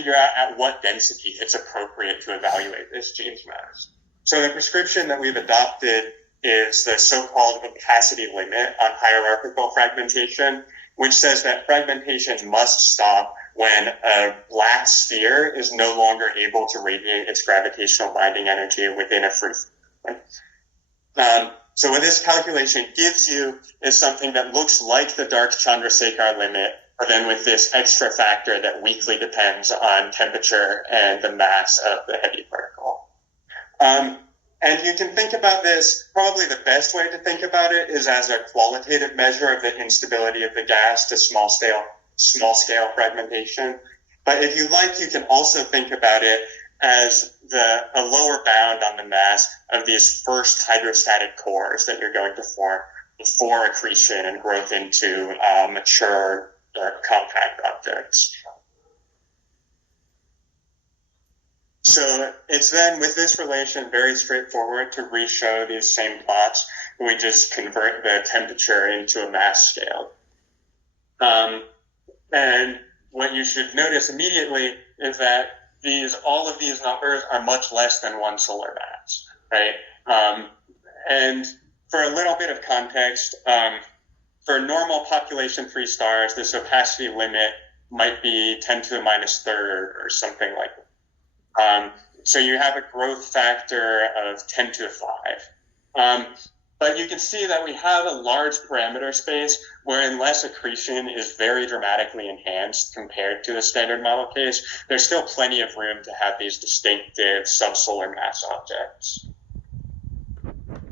figure out at what density it's appropriate to evaluate this gene's mass. So the prescription that we've adopted is the so-called opacity limit on hierarchical fragmentation, which says that fragmentation must stop when a black sphere is no longer able to radiate its gravitational binding energy within a free sphere. So what this calculation gives you is something that looks like the dark Chandrasekhar limit, but then with this extra factor that weakly depends on temperature and the mass of the heavy particle. And you can think about this, probably the best way to think about it is as a qualitative measure of the instability of the gas to small scale fragmentation. But if you like, you can also think about it as a lower bound on the mass of these first hydrostatic cores that you're going to form before accretion and growth into mature compact objects. So it's then, with this relation, very straightforward to re-show these same plots. We just convert the temperature into a mass scale. And what you should notice immediately is that all of these numbers are much less than 1 solar mass, right? And for a little bit of context, for normal population 3 stars, this opacity limit might be 10 to the minus third or something like that. So you have a growth factor of 10 to the 5. But you can see that we have a large parameter space where, unless accretion is very dramatically enhanced compared to the standard model case, there's still plenty of room to have these distinctive subsolar mass objects.